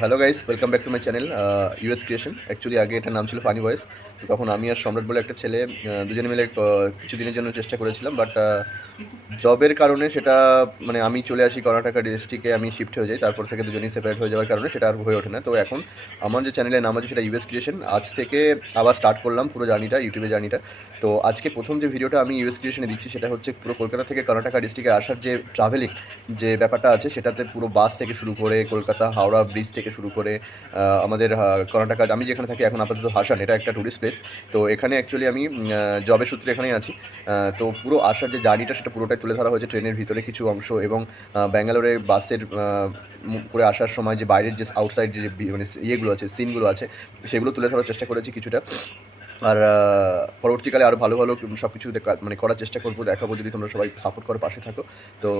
Hello guys, welcome back to my channel US creation. Actually আগে এটার নাম ছিল ফানি ভয়েস। তো তখন আমি আর সম্রাট বলে একটা ছেলে দুজনে মিলে কিছুদিনের জন্য চেষ্টা করেছিলাম, বাট জবের কারণে সেটা মানে আমি চলে আসি কর্ণাটকা ডিস্ট্রিক্টে, আমি শিফট হয়ে যাই। তারপর থেকে দুজনেই সেপারেট হয়ে যাওয়ার কারণে সেটা আর হয়ে ওঠে না। তো এখন আমার যে চ্যানেলের নাম আছে সেটা ইউএস ক্রিয়েশন। আজ থেকে আবার স্টার্ট করলাম পুরো জার্নিটা, ইউটিউবে জার্নিটা। তো আজকে প্রথম যে ভিডিওটা আমি ইউএস ক্রিয়েশনে দিচ্ছি সেটা হচ্ছে পুরো কলকাতা থেকে কর্ণাটকা ডিস্ট্রিক্টে আসার যে ট্রাভেলিং যে ব্যাপারটা আছে, সেটাতে পুরো বাস থেকে শুরু করে কলকাতা হাওড়া ব্রিজ থেকে শুরু করে আমাদের কর্ণাটকা, আমি যেখানে থাকি এখন আপাতত হাসান, এটা একটা টুরিস্ট প্লেস। তো এখানে অ্যাকচুয়ালি আমি জবের সূত্রে এখানেই আছি। তো পুরো আসার যে জার্নিটা সেটা পুরোটাই তুলে ধরা হয়েছে, ট্রেনের ভিতরে কিছু অংশ এবং ব্যাঙ্গালোরে বাসের করে আসার সময় যে বাইরের যে আউটসাইড যে মানে ইয়েগুলো আছে, সিনগুলো আছে, সেগুলো তুলে ধরার চেষ্টা করেছি কিছুটা। আর পরবর্তীকালে আরও ভালো ভালো সব কিছু মানে করার চেষ্টা করবো, দেখাবো, যদি তোমরা সবাই সাপোর্ট করে পাশে থাকো। তো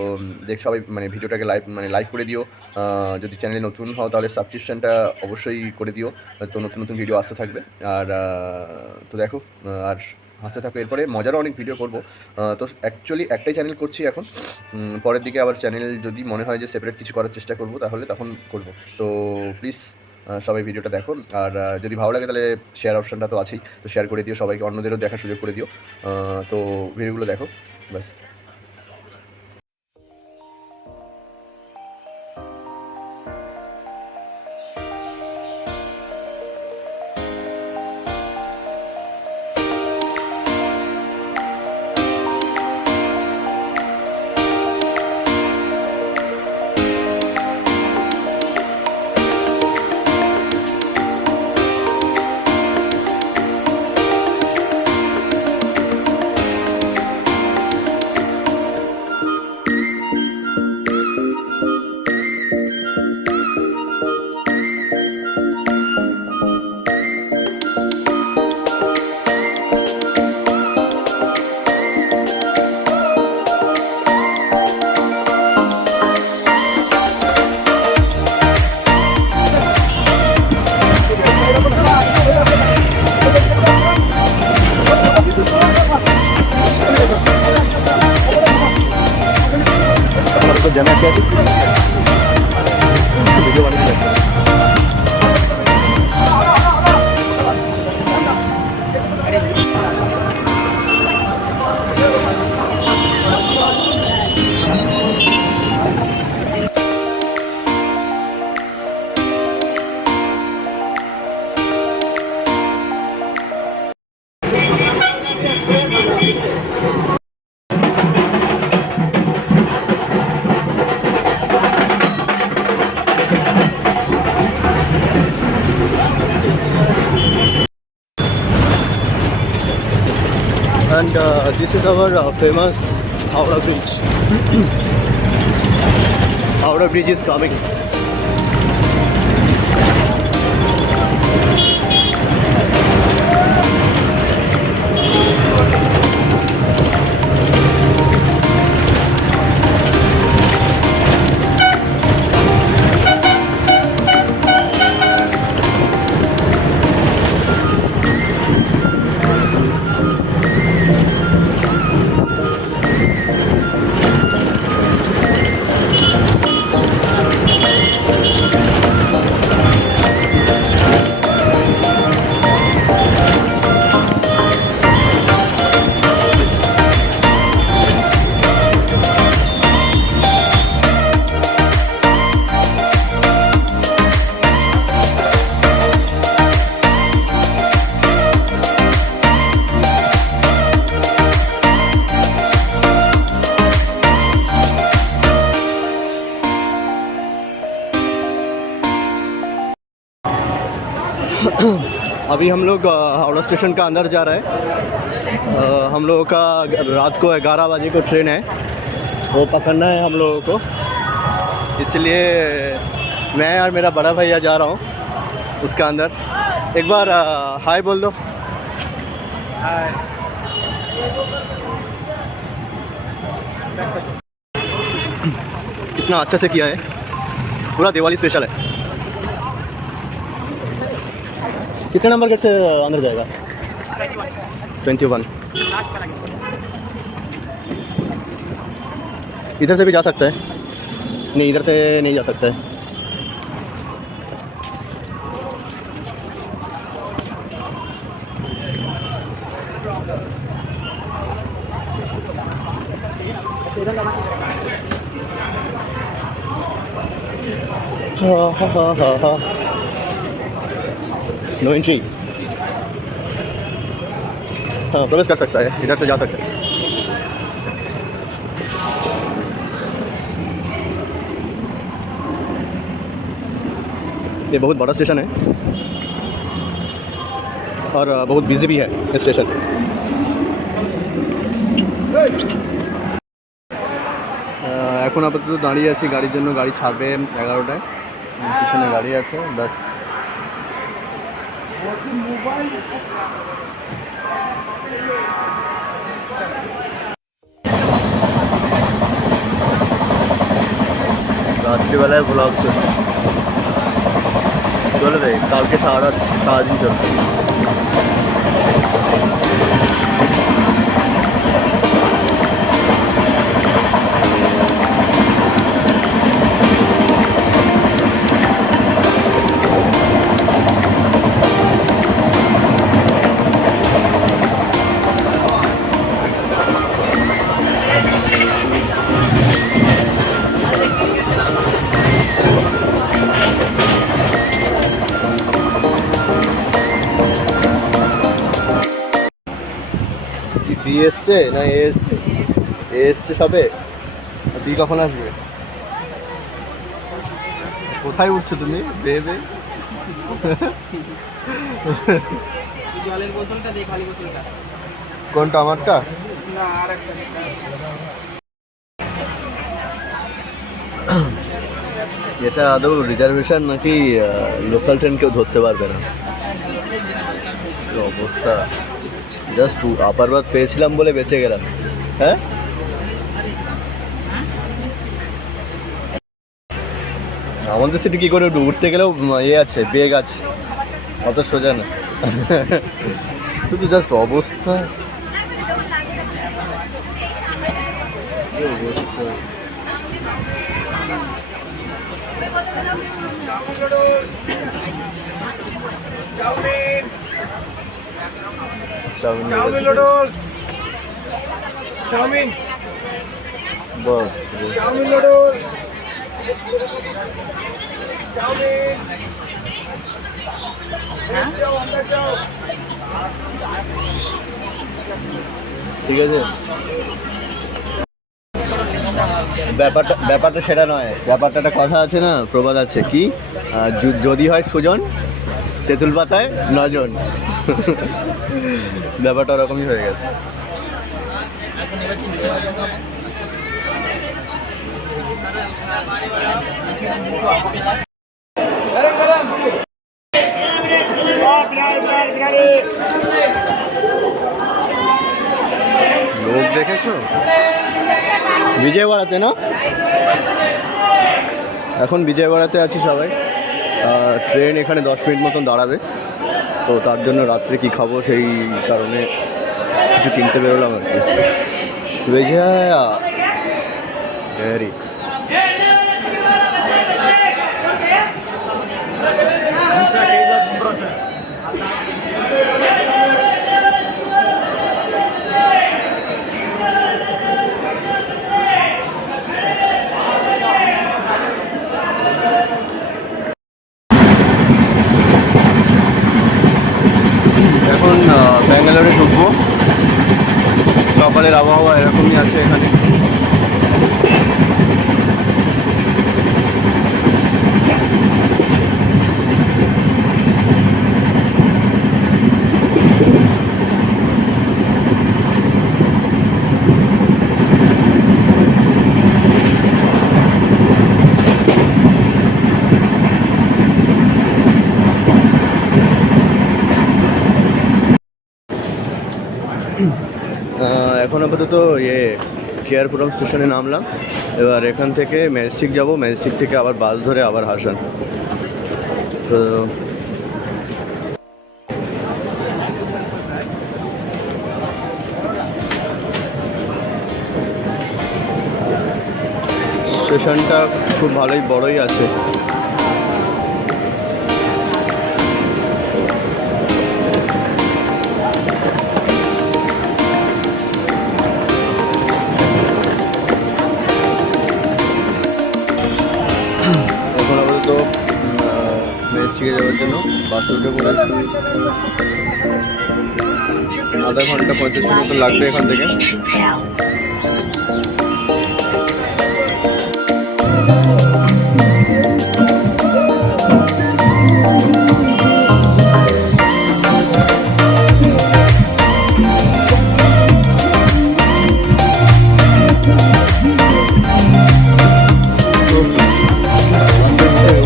দেখ সবাই মানে ভিডিওটাকে লাইক করে দিও। যদি চ্যানেলে নতুন হও তাহলে সাবস্ক্রিপশনটা অবশ্যই করে দিও। তো নতুন নতুন ভিডিও আসতে থাকবে। আর তো দেখো, আর হাসতে থাকো। এরপরে মজারও অনেক ভিডিও করবো। তো অ্যাকচুয়ালি একটাই চ্যানেল করছি এখন। পরের দিকে আবার চ্যানেল যদি মনে হয় যে সেপারেট কিছু করার চেষ্টা করবো তাহলে তখন করবো। তো প্লিজ সবাই ভিডিওটা দেখো। আর যদি ভালো লাগে তাহলে শেয়ার অপশানটা তো আছেই, তো শেয়ার করে দিও, সবাইকে অন্যদেরও দেখার সুযোগ করে দিও। তো ভিডিওগুলো দেখো, ব্যাস। জানা আছে ভিডিও বানিয়ে and this is our famous Howrah Bridge. Howrah Bridge is coming. अभी हम लोग हावड़ा स्टेशन का अंदर जा रहे हैं। हम लोगों का रात को 11 बजे को ट्रेन है, वो पकड़ना है हम लोगों को। इसलिए मैं और मेरा बड़ा भैया जा रहा हूँ उसका अंदर। एक बार हाय बोल दो। हाय। कितना अच्छा से किया है, पूरा दिवाली स्पेशल है। कितने नंबर गेट से अंदर जाएगा? 21। इधर से भी जा सकता है? नहीं, इधर से नहीं जा सकता है। No entry. हाँ प्रवेश कर सकता है, इधर से जा सकता है। ये बहुत बड़ा स्टेशन है और बहुत बिजी भी है ये स्टेशन। এখন আপাতত দাঁড়িয়ে আছি গাড়ির জন্য, গাড়ি ছাড়বে 11টায়, পিছনে গাড়ি আছে বাস। রাত্রিবেলায় ব্লগ চলবে, কালকে সারাদিন চলবে। বি এসছে না এ এসছে? এ এসছে সবে, বি কখন আসবে? কোথায় উঠছো তুমি বেবে? জলের বোতলটা দে, খালি বোতলটা। কোনটা আমারটা? না আরেকটা। এটা আদৌ রিজার্ভেশন নাকি লোকাল ট্রেন কেউ ধরতে পারবে না? অবস্থা, জাস্ট আপার বাদ পেয়েছিলাম বলে বেঁচে গেলাম। হ্যাঁ আমাদের সিটি কী করে উঠতে গেলেও ইয়ে আছে, বেগ আছে, অত সোজা না। শুধু জাস্ট অবস্থা, চাউমিন বল চাউমিন নুডলস চাউমিন। ঠিক আছে, ব্যাপারটা সেটা নয়, ব্যাপারটা একটা কথা আছে না, প্রবাদ আছে কি, যদি হয় সুজন তেঁতুল পাতায় নজন। ব্যাপারটা ওরকমই হয়ে গেছে। লোক দেখেছো বিজয়ওয়াড়াতে না? এখন বিজয়ওয়াড়াতে আছি সবাই। ট্রেন এখানে 10 মিনিট মতন দাঁড়াবে, তো তার জন্য রাত্রে কি খাবো সেই কারণে কিছু কিনতে বেরোলাম আর কি। বিজয়া ভেরি এখন ব্যাঙ্গালোরে ঢুকবো। সকালের আবহাওয়া এরকমই আছে এখানে। এখন আপাতত কেয়ারপুরম স্টেশনে নামলাম। এবার এখান থেকে ম্যাজেস্টিক যাব, ম্যাজেস্টিক থেকে আবার বাস ধরে আবার হাসান। তো স্টেশনটা খুব ভালোই বড়ই আছে। এখন আপাতত আপাতত ম্যাজিস্ট্রিকে যাওয়ার জন্য বাসে উঠে পড়েছি। আধা ঘন্টা 35 মিনিট মতো লাগবে এখান থেকে।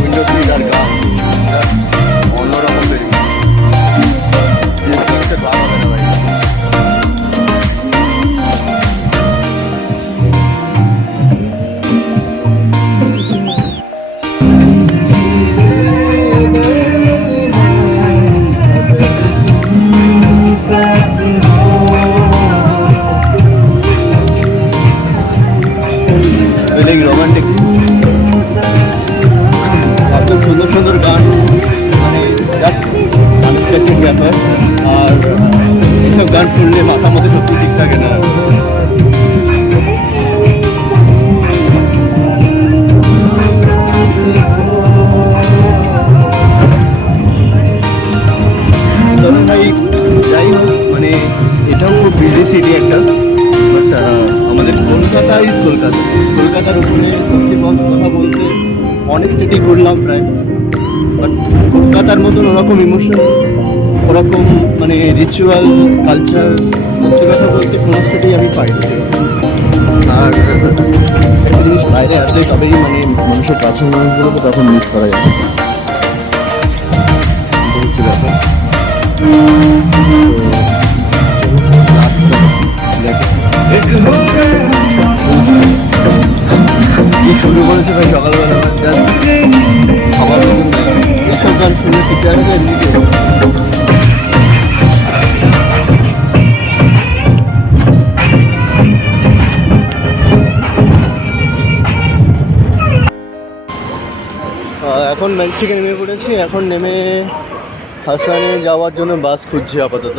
উইন্ডো সিট আর গান অন্যরকম বেরিয়ে ভালো হবে না ভাই। রোমান্টিক এত সুন্দর সুন্দর গান, মানে জাস্ট আনএক্সপেক্টেড ব্যাপার। আর এইসব গান শুনলে মাথার মধ্যে সত্যি ঠিক থাকে না। তবে ভাই যাই হোক, মানে এটাও খুব বিজি সিটি একটা, বাট আমাদের কলকাতা ইজ কলকাতা। কলকাতার উপরে সত্যি কথা বলতে অনেক স্টেটই ঘুরলাম প্রায়, বাট কলকাতার মতন ওরকম ইমোশন, ওরকম মানে রিচুয়াল কালচার সত্যি কথা বলতে কোনো স্টেটেই আমি পাইনি। আর একটা জিনিস বাইরে আসলে তবেই মানে মানুষের কাছের মানুষগুলোকে তখন মিস করা যায়। হচ্ছে ব্যাপার। কি শুরু করেছে ভাই সকালবেলা, খাবার এইসব গান শুনে ঠিক আছে এমনিতে। এখন ম্যাজিস্ট্রিকে নেমে পড়েছি। এখন নেমে হাসানে যাওয়ার জন্য বাস খুঁজছি আপাতত।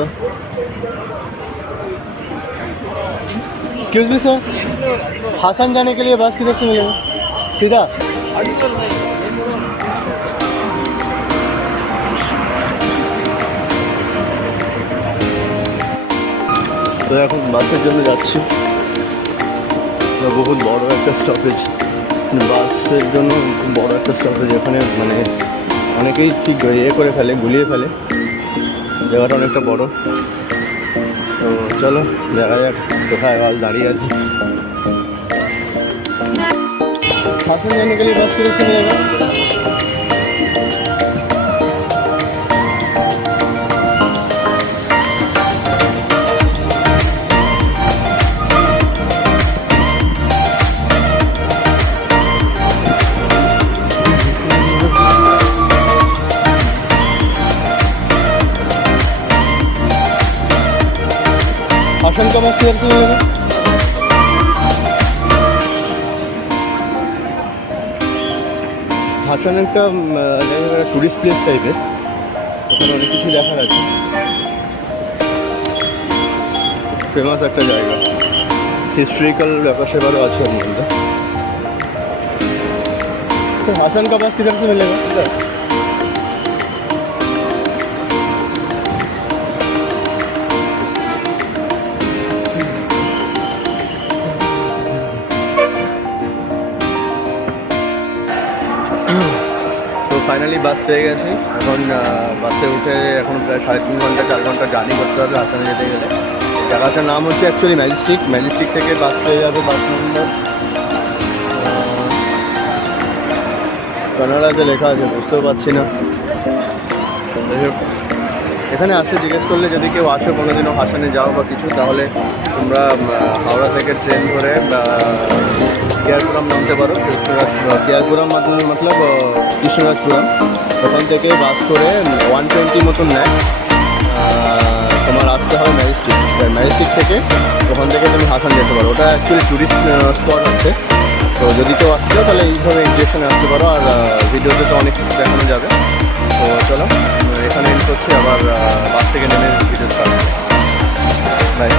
एक्सक्यूज मी सर, हासन जाने के लिए बस किधर से मिलेगा? सीधा? তো এখন বাসের জন্য যাচ্ছি। বহুত বড় একটা স্টপেজ, বাসের জন্য খুব বড় একটা স্টপেজ। এখানে মানে অনেকেই ঠিক করে ফেলে, গুলিয়ে ফেলে। জায়গাটা অনেকটা বড়। তো চলো দেখা যাক কোথায় বাস দাঁড়িয়ে আছে। हासन जाने के लिए बस किधर से मिलेगा? हासन का बस किधर से मिलेगा? হাসান একটা টুরিস্ট প্লেস টাইপের, ওখানে অনেক কিছু দেখার আছে। ফেমাস একটা জায়গা, হিস্ট্রিক্যাল ব্যাপার সেবারও আছে ওর মধ্যে। তো হাসান কা বাস কিধার সে মিলেগা? তো ফাইনালি বাস পেয়ে গেছি। এখন বাসে উঠে এখন প্রায় 3.5 ঘন্টা 4 ঘন্টা জার্নি করতে হবে হাসানে যেতে গেলে। জায়গাটার নাম হচ্ছে অ্যাকচুয়ালি ম্যাজিস্ট্রিক। ম্যাজিস্ট্রিক থেকে বাস পেয়ে যাবে বাস নম্বর কানাডাতে লেখা আছে, বুঝতেও পারছি না। এখানে আসলে জিজ্ঞেস করলে যদি কেউ আসো কোনোদিনও হাসানে যাও বা কিছু, তাহলে তোমরা হাওড়া থেকে ট্রেন ধরে কেয়ারপুরাম নামতে পারো। কেয়ারপুরাম মতলব কৃষ্ণরাজপুরম। ওখান থেকে বাস করে 120 মতন নেয়। তোমার আসতে হবে ম্যাজিস্ট্রিক। ম্যাজিস্ট্রিক থেকে ওখান থেকে তুমি হাসান যেতে পারো। ওটা অ্যাকচুয়ালি ট্যুরিস্ট স্পট আছে। তো যদি কেউ আসতে চাও তাহলে এইভাবে ইনজেকশনে আসতে পারো। আর ভিডিওতে তো অনেক কিছু দেখানো যাবে। তো চলো এখানে এন্ড করছি, আবার বাস থেকে নেমে ভিডিও স্টার্ট। বাই।